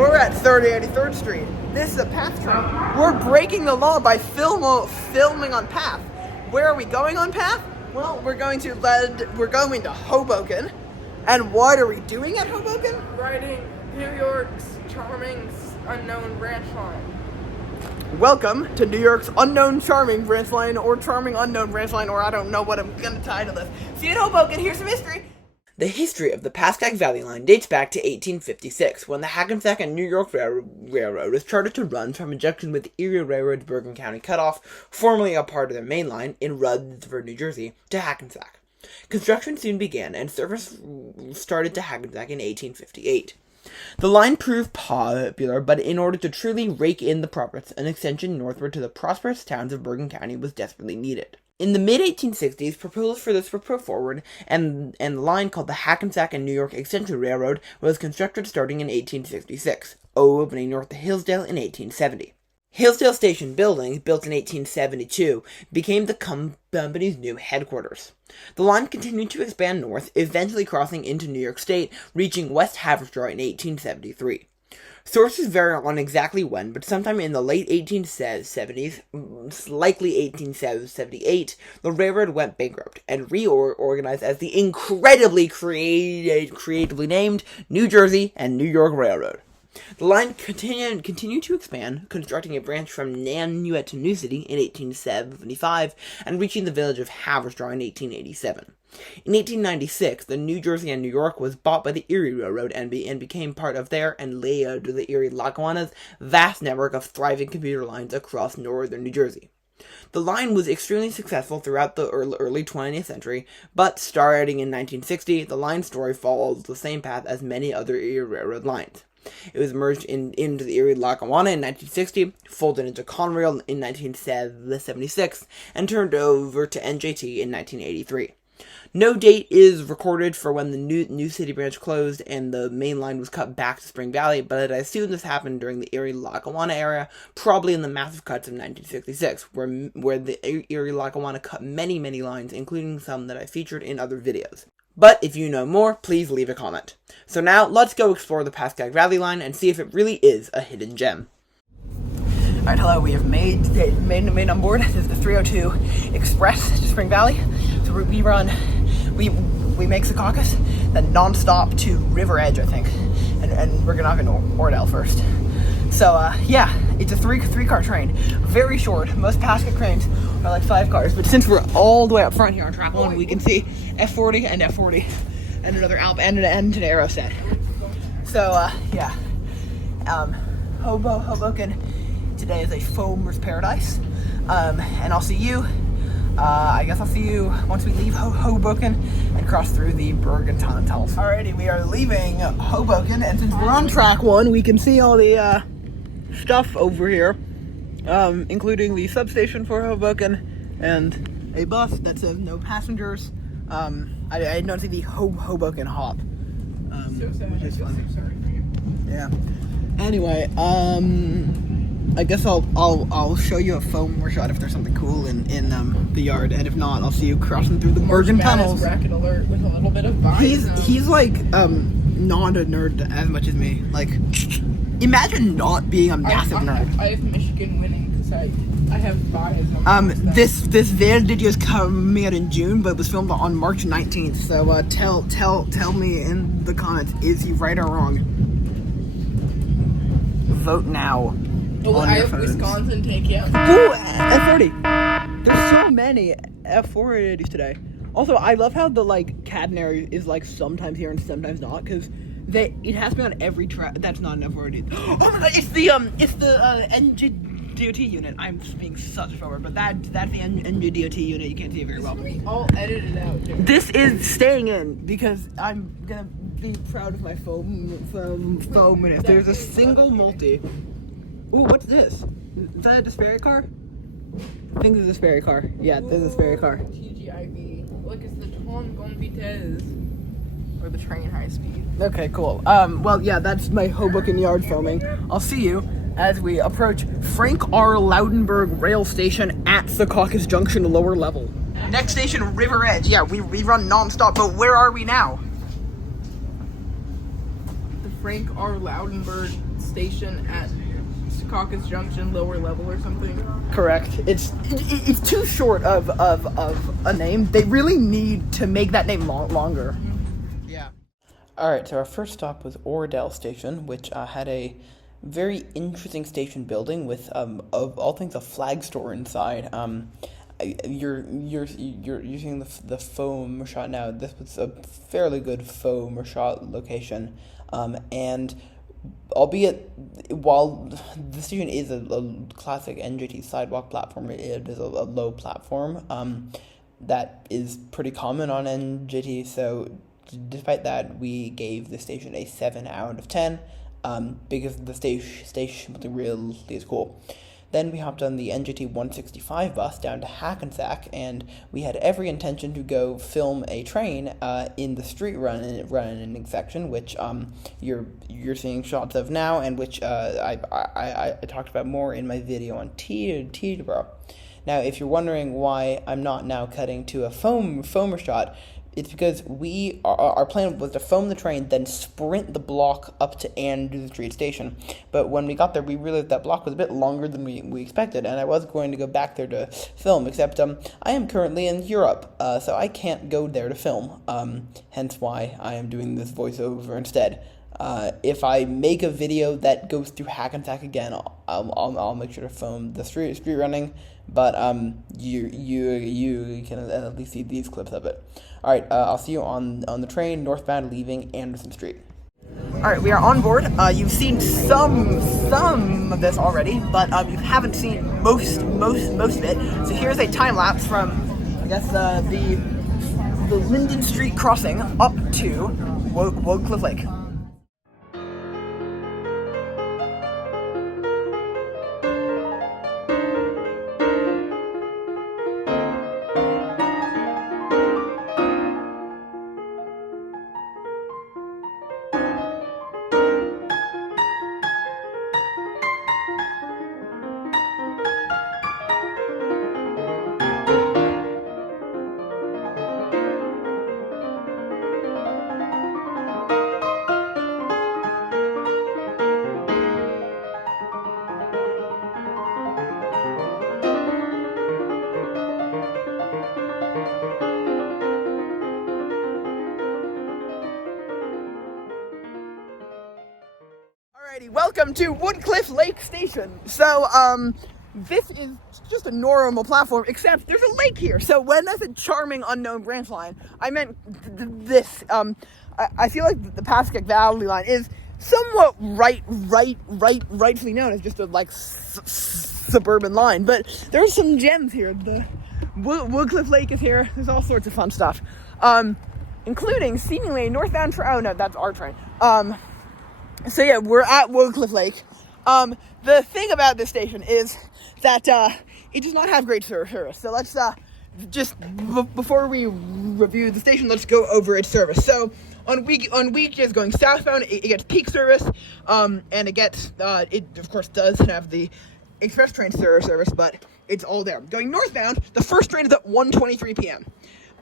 We're at 3083rd Street. This is a path train. We're breaking the law by filming on path. Where are we going on path? Well, we're going to Hoboken. And what are we doing at Hoboken? Riding New York's charming unknown branch line. Welcome to New York's unknown charming branch line, or charming unknown branch line, or I don't know what I'm gonna title this. See you at Hoboken, here's some history. The history of the Pascack Valley Line dates back to 1856, when the Hackensack and New York Railroad was chartered to run from a junction with the Erie Railroad's Bergen County Cutoff, formerly a part of their main line in Rutherford, New Jersey, to Hackensack. Construction soon began, and service started to Hackensack in 1858. The line proved popular, but in order to truly rake in the profits, an extension northward to the prosperous towns of Bergen County was desperately needed. In the mid-1860s, proposals for this were put forward, and the line called the Hackensack and New York Extension Railroad was constructed starting in 1866, opening north of Hillsdale in 1870. Hillsdale Station building, built in 1872, became the company's new headquarters. The line continued to expand north, eventually crossing into New York State, reaching West Haverstraw in 1873. Sources vary on exactly when, but sometime in the late 1870s, likely 1878, the railroad went bankrupt and reorganized as the incredibly creatively named New Jersey and New York Railroad. The line continued to expand, constructing a branch from Nanuet to New City in 1875 and reaching the village of Haverstraw in 1887. In 1896, the New Jersey and New York was bought by the Erie Railroad and became part of their, and later the Erie Lackawanna's, vast network of thriving commuter lines across northern New Jersey. The line was extremely successful throughout the early 20th century, but starting in 1960, the line's story follows the same path as many other Erie Railroad lines. It was merged into the Erie Lackawanna in 1960, folded into Conrail in 1976, and turned over to NJT in 1983. No date is recorded for when the New City branch closed and the main line was cut back to Spring Valley, but I assume this happened during the Erie Lackawanna era, probably in the massive cuts of 1966, where the Erie Lackawanna cut many lines, including some that I featured in other videos. But if you know more, please leave a comment. So now, let's go explore the Pascack Valley Line and see if it really is a hidden gem. Alright, hello, we have made on board. This is the 302 Express to Spring Valley. So we make Secaucus, then non-stop to River Edge, I think. And we're gonna have an Oradell first. So, yeah, it's a three-car train. Very short. Most Pascack trains are like 5 cars, but since we're all the way up front here on track 1, we can see F40 and F40, and another Alp and an Aero set. So, yeah. Hoboken today is a foamer's paradise. And I'll see you, I guess I'll see you once we leave Hoboken and cross through the Bergen tunnels. Alrighty, we are leaving Hoboken, and since we're on track 1, we can see all the, stuff over here, including the substation for Hoboken and a bus that says no passengers. I don't see the Hoboken hop, which is fun. So sorry for you. Yeah. Anyway, I guess I'll show you a foam shot if there's something cool in the yard, and if not, I'll see you crossing through the Bergen tunnels. Bracket alert with a little bit of vibe. He's like not a nerd as much as me. Like, imagine not being a massive nerd. I have Michigan winning because I have bias. This video is coming out in June, but it was filmed on March 19th. So tell me in the comments, is he right or wrong? Vote now. Oh, I have Wisconsin take you. Ooh, F40. There's so many F480s today. Also, I love how the catenary is sometimes here and sometimes not, because it has to be on every track. That's not an F480. Oh my god, it's the NJDOT unit. I'm being such a forward, but that's the NJDOT unit. You can't see it very well. I'll edit it out. Dude. This is staying in because I'm gonna be proud of my foam. And if there's a single multi. Ooh, what's this? Is that a Despairy car? I think this is a Despairy car. Yeah, this is a Despairy car. TGIV. Look, it's the Tom Gon Vitesse. Or the train high speed. Okay, cool. Well, yeah, that's my Hoboken yard filming. I'll see you as we approach Frank R. Loudenberg Rail Station at Secaucus Junction, lower level. Next station, River Edge. Yeah, we run non-stop, but where are we now? Frank R. Loudenberg Station at Secaucus Junction, lower level or something. Correct. It's too short of a name. They really need to make that name longer. Yeah. All right. So our first stop was Oradell Station, which had a very interesting station building with of all things a flag store inside. You're seeing the foam shot now. This was a fairly good foam shot location, and albeit while the station is a classic NJT sidewalk platform, it is a low platform that is pretty common on NJT. So despite that, we gave the station a 7 out of 10 because the station really is cool. Then we hopped on the NJT 165 bus down to Hackensack, and we had every intention to go film a train in the street running section, which you're seeing shots of now, and which I talked about more in my video on Teterboro. Now, if you're wondering why I'm not now cutting to a foamer shot, it's because our plan was to foam the train, then sprint the block up to Andrew Street Station. But when we got there, we realized that block was a bit longer than we expected, and I was going to go back there to film, except I am currently in Europe, so I can't go there to film, hence why I am doing this voiceover instead. If I make a video that goes through Hackensack again, I'll make sure to film the street running, but you can at least see these clips of it. All right, I'll see you on the train northbound leaving Anderson Street. All right, we are on board. You've seen some of this already, but you haven't seen most of it. So here's a time lapse from, I guess, the Linden Street crossing up to Woodcliff Lake. Welcome to Woodcliff Lake Station. So, this is just a normal platform, except there's a lake here. So when I said charming unknown branch line, I meant this. I feel like the Pascagoula Valley line is somewhat rightfully known as just a suburban line, but there's some gems here. The Woodcliff Lake is here. There's all sorts of fun stuff, including seemingly a northbound train. Oh no, that's our train. So yeah, we're at Woodcliff Lake. The thing about this station is that it does not have great service. So let's just before we review the station, let's go over its service. So on weekdays going southbound, it gets peak service, and it gets it of course does have the express train service, but it's all there. Going northbound, the first train is at 1:23 p.m.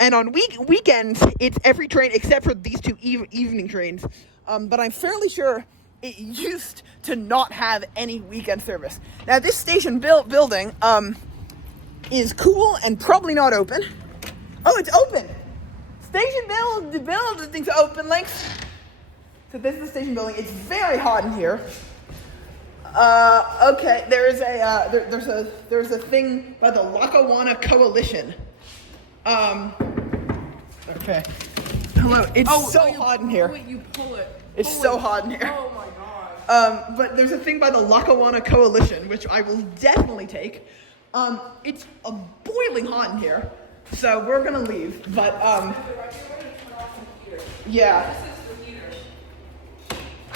And on weekends, it's every train except for these two evening trains. But I'm fairly sure it used to not have any weekend service. Now, this station building is cool and probably not open. Oh, it's open! Station building's open, links. So this is the station building. It's very hot in here. Okay, there's a thing by the Lackawanna Coalition. Okay. Hello. It's hot in here. Wait, you pull it. It's so hot in here. Oh my god. But there's a thing by the Lackawanna Coalition, which I will definitely take. It's a boiling hot in here, so we're gonna leave. But yeah.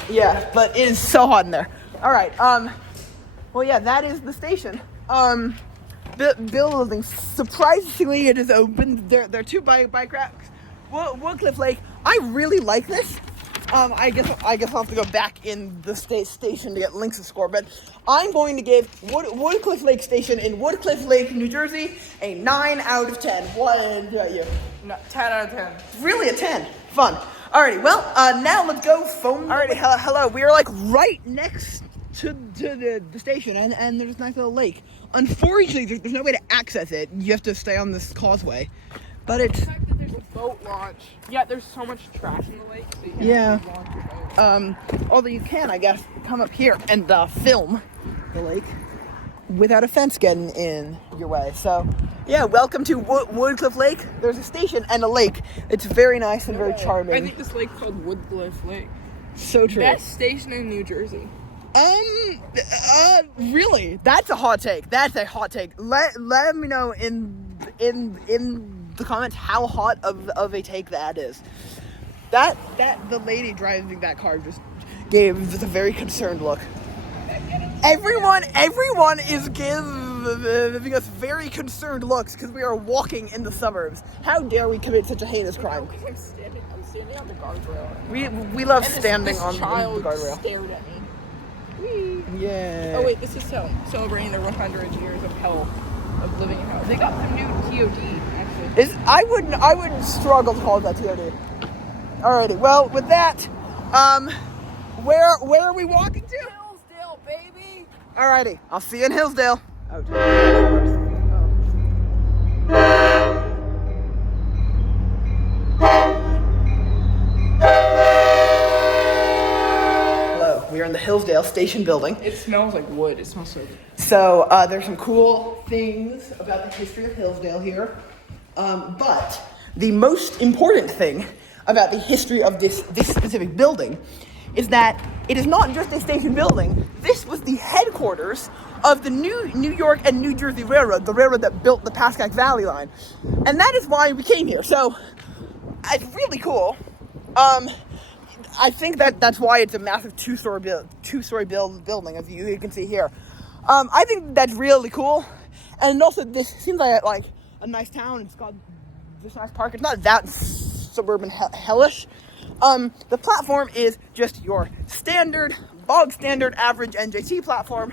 Yeah, but it is so hot in there. All right. Well, yeah, that is the station. Building. Surprisingly, it is open. There are two bike racks. Woodcliff Lake. I really like this. I guess I'll have to go back in the station to get Link's score, but I'm going to give Woodcliff Lake Station in Woodcliff Lake, New Jersey, a 9 out of 10. What about you? No, 10 out of 10. Really, a 10. Fun. Alrighty, well, now let's go phone. Alrighty, hello. We are like right next to the station, and there's a nice little lake. Unfortunately, there's no way to access it. You have to stay on this causeway. But it's... The fact that there's a boat launch, yet there's so much trash in the lake, so you can't launch your boat. Although you can, I guess, come up here and film the lake without a fence getting in your way. So, yeah, welcome to Woodcliff Lake. There's a station and a lake. It's very nice and very charming. I think this lake's called Woodcliff Lake. So true. Best station in New Jersey. Really? That's a hot take. That's a hot take. Let me know in the comments how hot of a take that is. That the lady driving that car just gave a very concerned look. Everyone is giving us very concerned looks because we are walking in the suburbs. How dare we commit such a heinous crime? I'm standing on the guardrail. We love standing on the child guardrail. Stared at me. Whee. Yeah. Oh wait, this is celebrating their 100 years of hell, of living in hell. They got the new TOD actually. I wouldn't struggle to call that TOD. Alrighty, well with that, where are we walking to? Hillsdale, baby. Alrighty, I'll see you in Hillsdale. Hello, we are in the Hillsdale station building. It smells like wood. It smells so good. So there's some cool things about the history of Hillsdale here. But the most important thing about the history of this specific building is that it is not just a station building. This was the headquarters of the New York and New Jersey Railroad, the railroad that built the Pascack Valley line. And that is why we came here. So it's really cool. I think that's why it's a massive two-story building, as you can see here. I think that's really cool. And also, this seems like a nice town. It's got this nice park. It's not that suburban hellish. The platform is just your bog standard average NJT platform,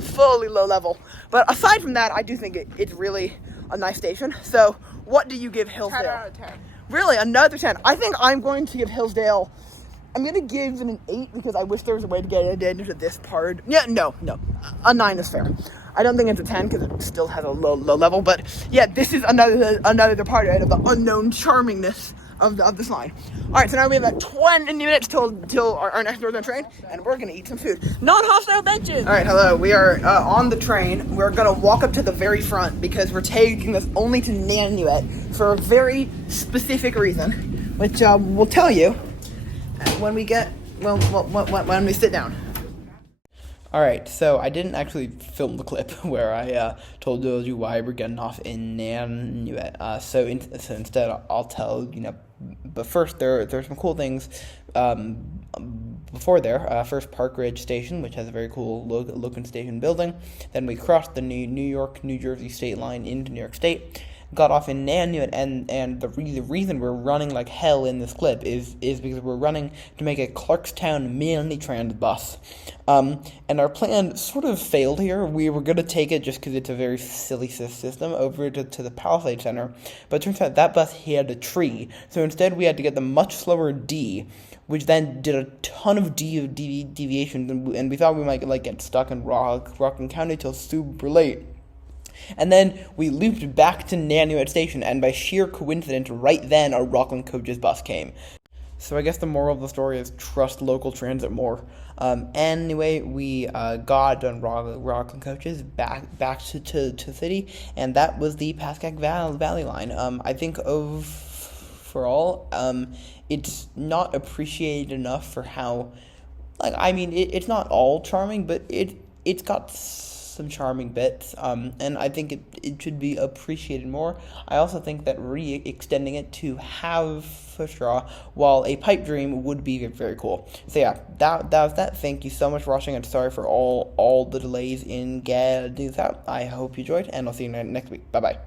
fully low level. But aside from that, I do think it's really a nice station. So what do you give Hillsdale? 10 out of 10. Really, another 10. I think I'm going to give Hillsdale, I'm going to give it an 8 because I wish there was a way to get it into this part. Yeah, no. A 9 is fair. I don't think it's a 10 because it still has a low level. But yeah, this is another part of the unknown charmingness of this line. All right, so now we have like 20 minutes till our next northern train, and we're gonna eat some food. Non-hostile benches. All right, hello. We are on the train. We're gonna walk up to the very front because we're taking this only to Nanuet for a very specific reason, which we'll tell you when we get when we sit down. Alright, so I didn't actually film the clip where I told you why we're getting off in Nanuet. So instead, I'll tell, but first, there's some cool things before there. First, Park Ridge Station, which has a very cool looking station building. Then we crossed the New York-New Jersey state line into New York State. Got off in Nanuet, and the reason we're running like hell in this clip is because we're running to make a Clarkstown Mini Trans bus. And our plan sort of failed here. We were going to take it just because it's a very silly system over to the Palisade Center, but it turns out that bus hit a tree, so instead we had to get the much slower D, which then did a ton of deviations, and we thought we might get stuck in Rockland County till super late. And then we looped back to Nanuet Station, and by sheer coincidence, right then a Rockland Coaches bus came. So I guess the moral of the story is trust local transit more. Anyway, we got on Rockland Coaches back to the city, and that was the Pascack Valley line. I think overall, it's not appreciated enough for how, it's not all charming, but it's got some charming bits, and I think it should be appreciated more. I also think that re-extending it to have a straw while a pipe dream would be very cool. So yeah, that was that. Thank you so much for watching, and sorry for all the delays in getting this out. I hope you enjoyed, and I'll see you next week. Bye-bye.